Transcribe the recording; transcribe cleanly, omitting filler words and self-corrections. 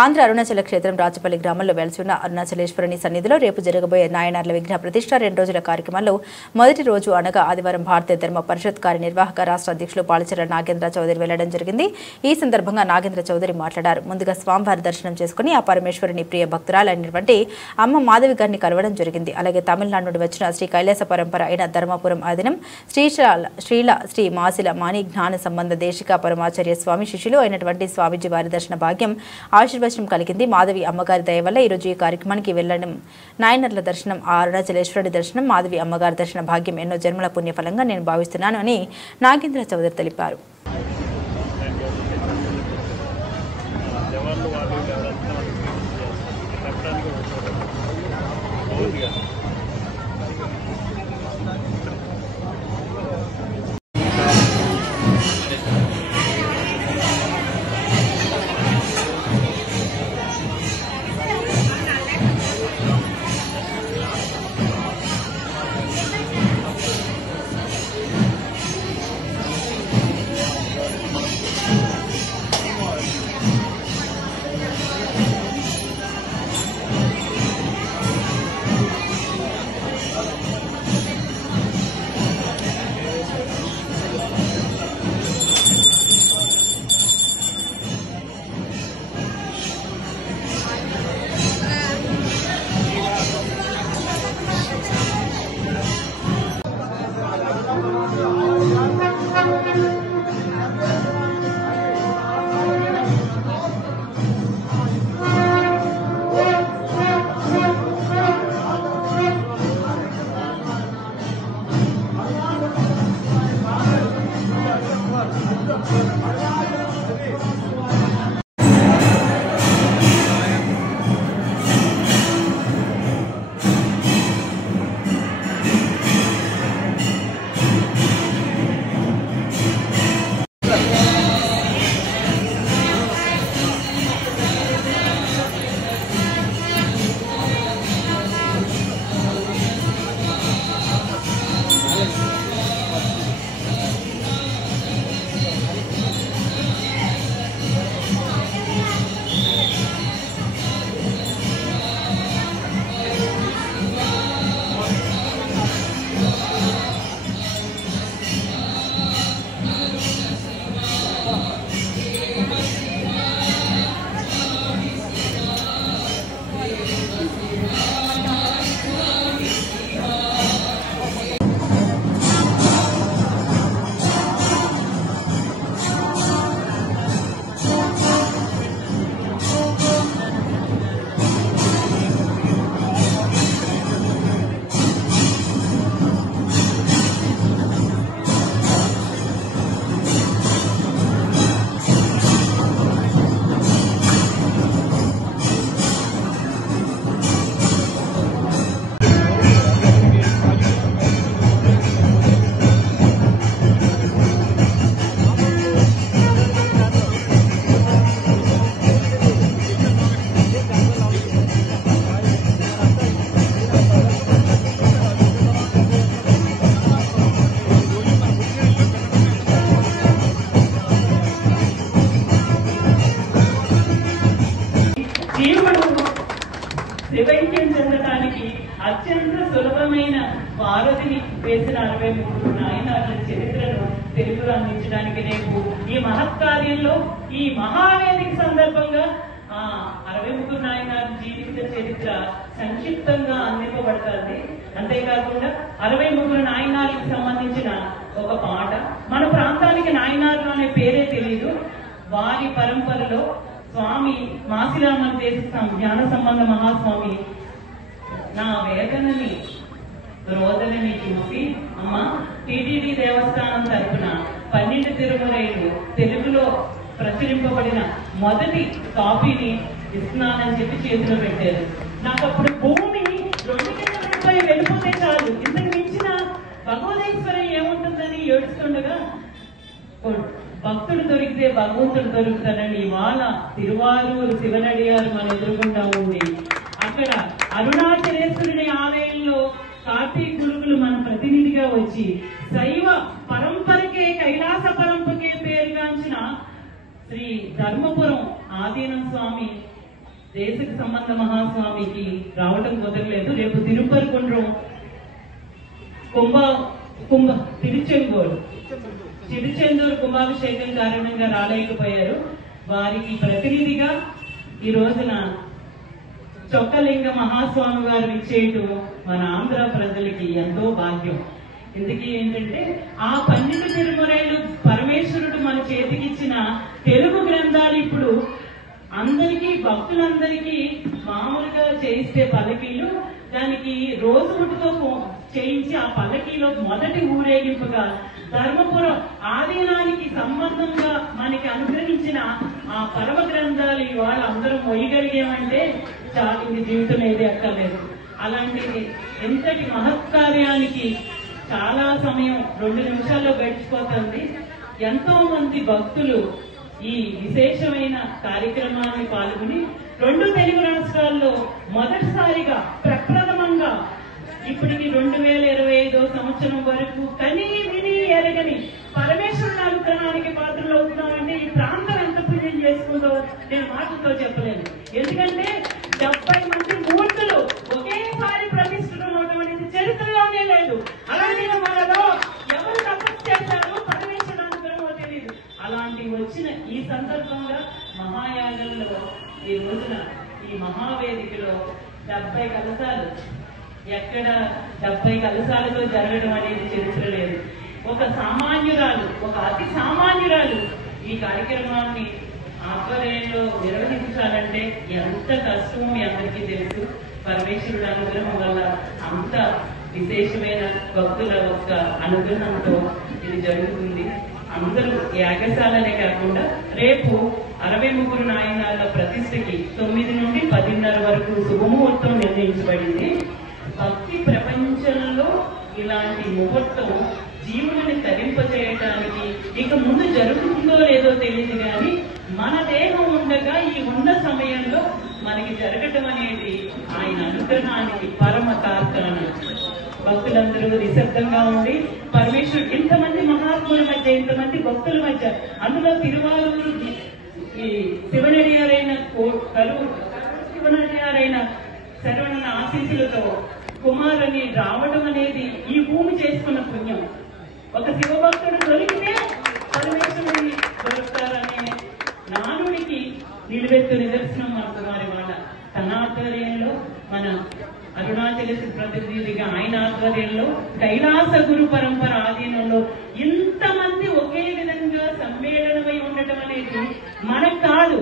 ఆంధ్ర అరుణాచల క్షేత్రం రాచపల్లి గ్రామంలో వెలిసిన అరుణాచలేశ్వరుని సన్నిధిలో రేపు జరగబోయే నాయనార్ల విగ్రహ ప్రతిష్ఠ 2 రోజుల కార్యక్రమంలో మొదటి రోజు అనగా ఆదివారం భారతీయ ధర్మ పరిషత్ కార్యనిర్వాహక రాష్ట్ర అధ్యక్షులు పాలచెర్ల నాగేంద్ర చౌదరి వెళ్లడం జరిగింది. ఈ సందర్భంగా నాగేంద్ర చౌదరి మాట్లాడారు. ముందుగా స్వామివారి దర్శనం చేసుకుని ఆ పరమేశ్వరుని ప్రియ భక్తురాలైనటువంటి అమ్మ మాధవి గారిని కలవడం జరిగింది. అలాగే తమిళనాడు నుండి వచ్చిన శ్రీ కైలాస పరంపర అయిన ధర్మపురం ఆధీనం శ్రీ మాసిల మాని జ్ఞాన సంబంధ దేశిక పరమాచార్య స్వామి శిష్యులు అయినటువంటి స్వామిజీ వారి దర్శన భాగ్యం ఆశీర్వచనం కలిగింది. మాధవి అమ్మగారి దయ వల్ల ఈ రోజు ఈ కార్యక్రమానికి వెళ్లడం, నాయనర్ల దర్శనం, అరుణాచలేశ్వరుడి దర్శనం, మాధవి అమ్మగారి దర్శన భాగ్యం ఎన్నో జన్మల పుణ్యఫలంగా నేను భావిస్తున్నాను అని నాగేంద్ర చౌదరి తెలిపారు. దివ్యైక్యం చెందడానికి అత్యంత సులభమైన వారధిని వేసిన 63 నాయనార్ల చరిత్రను తెలుగులో అందించడానికి రేపు ఈ మహత్కార్యంలో ఈ మహావేదిక సందర్భంగా 63 నాయనార్ల జీవిత చరిత్ర సంక్షిప్తంగా అందింపబడుతుంది. అంతేకాకుండా 63 నాయనార్లకు సంబంధించిన ఒక పాట, మన ప్రాంతానికి నాయనార్లు అనే పేరే తెలియదు, వారి పరంపరలో స్వామి మాసిరామన్ చేసిన జ్ఞాన సంబంధ మహాస్వామి నా వేదనని రోదనని చూసి అమ్మ టీటీడీ దేవస్థానం తరఫున 12 తిరుమురైలు తెలుగులో ప్రచురింపబడిన మొదటి కాపీని ఇస్తున్నానని చెప్పి చేతిలో పెట్టారు. నాకు అప్పుడు భూమి 2 కిలోమీటర్లపై వెళ్ళిపోతే చాలు, ఇంతకు మించిన భగవదేశ్వరం ఏముంటుందని ఏడుస్తుండగా భక్తుడు దొరికితే భగవంతుడు దొరుకుతానని ఇవాళ తిరువారూరు శివనడియారు మన ఎదురుకుండా ఉంది. అక్కడ అరుణాచలేశ్వరుని ఆలయంలో కార్తీక గురువులు మన ప్రతినిధిగా వచ్చి శైవ పరంపరకే కైలాస పరంపరకే పేరుగాంచిన శ్రీ ధర్మపురం ఆదీనం స్వామి దేశకు సంబంధ మహాస్వామికి రావటం కుదరలేదు. రేపు తిరుపరకుండ్రం తిరుచెందూరు కుంభాభిషేకం కారణంగా రాలేకపోయారు. వారికి ప్రతినిధిగా ఈ రోజున చొక్కలింగ మహాస్వామి వారు ఇచ్చేయటం మన ఆంధ్ర ప్రజలకి ఎంతో భాగ్యం. ఎందుకు ఏంటంటే ఆ 12 తిరుమురైలు పరమేశ్వరుడు మన చేతికిచ్చిన తెలుగు గ్రంథాలు ఇప్పుడు అందరికీ భక్తులందరికీ మామూలుగా చేయిస్తే పల్లకీలు, దానికి రోజు ముట్టుతో చేయించి ఆ పల్లకీలో మొదటి ఊరేగింపుగా ధర్మపురం ఆధీనానికి సంబంధంగా మనకి అనుగ్రహించిన ఆ పరమ గ్రంథాలు ఇవాళ అందరం మొయ్యగలిగామంటే చాలా ఇంక జీవితం ఏది అక్కర్లేదు. అలాంటిది ఎంతటి మహత్కార్యానికి చాలా సమయం 2 నిమిషాల్లో గడిచిపోతుంది. ఎంతో మంది భక్తులు ఈ విశేషమైన కార్యక్రమాన్ని పాల్గొని 2 తెలుగు రాష్ట్రాల్లో మొదటిసారిగా ప్రప్రథమంగా ఇప్పటికి 2025 సంవత్సరం వరకు కని విని ఎరగని పరమేశ్వరుని అనుగ్రహానికి పాత్రలు అవుతున్నామంటే ఈ ప్రాంతం ఎంత పుణ్యం చేసుకుందో నేను మాటలతో చెప్పలేను. ఎందుకంటే 70 మంది మూర్తులు ఒకేసారి ప్రతిష్ఠితం అవడం అనేది చరిత్రలోనే లేదు. అలాంటి మనలో ఎవరు తపస్సు చేశారో పరమేశ్వరుని అనుగ్రహం తెలియదు. అలాంటి వచ్చిన ఈ సందర్భంగా మహాయాగంలో ఈ రోజున ఈ మహావేదికలో 70 కలశాలు, ఎక్కడ 70 కలశాలతో జరగడం అనేది చరిత్ర లేదు. ఒక సామాన్యురాలు, ఒక అతి సామాన్యురాలు ఈ కార్యక్రమాన్ని ఆధ్వర్యంలో నిర్వహించాలంటే ఎంత కష్టమో మీ అందరికీ తెలుసు. పరమేశ్వరుడు అనుగ్రహం వల్ల అంత విశేషమైన భక్తుల యొక్క అనుగ్రహంతో ఇది జరుగుతుంది. అందరూ యాగశాలనే కాకుండా రేపు 63 నాయనాల ప్రతిష్టకి 9 నుండి 10:30 వరకు శుభముహూర్తం నిర్ణయించబడింది. భక్తి ప్రపంచంలో ఇలాంటి ముహూర్తం జీవులని తరింపచేయటానికి ఇక ముందు జరుగుతుందో లేదో తెలియదు, కానీ మన దేహం ఉండగా ఈ ఉన్న సమయంలో మనకి జరగటం అనేది ఆయన అనుగ్రహానికి పరమ తార్కాణం. భక్తులందరూ నిశ్శబ్దంగా ఉండి పరమేశ్వరుడు ఇంతమంది మహాత్ముల మధ్య, ఇంతమంది భక్తుల మధ్య, అందులో తిరువారూరు ఈ శివనడియారైన శివనడియారైన శరవణ ఆశీస్సులతో కుమారుని రావడం అనేది ఈ భూమి చేసుకున్న పుణ్యం. ఒక శివభక్తుడు దొరికితే పరమేశ్వరుని దొరుకుతారనే నానుడికి నిలువెత్తు నిదర్శనం మన కుమారి వాళ్ళ. తన ఆధ్వర్యంలో మన అరుణాచలేశ్వర ప్రతినిధిగా ఆయన ఆధ్వర్యంలో కైలాస గురు పరంపర ఆధీనంలో ఇంతమంది ఒకే విధంగా సమ్మేళనమై ఉండటం అనేది మనకు కాదు,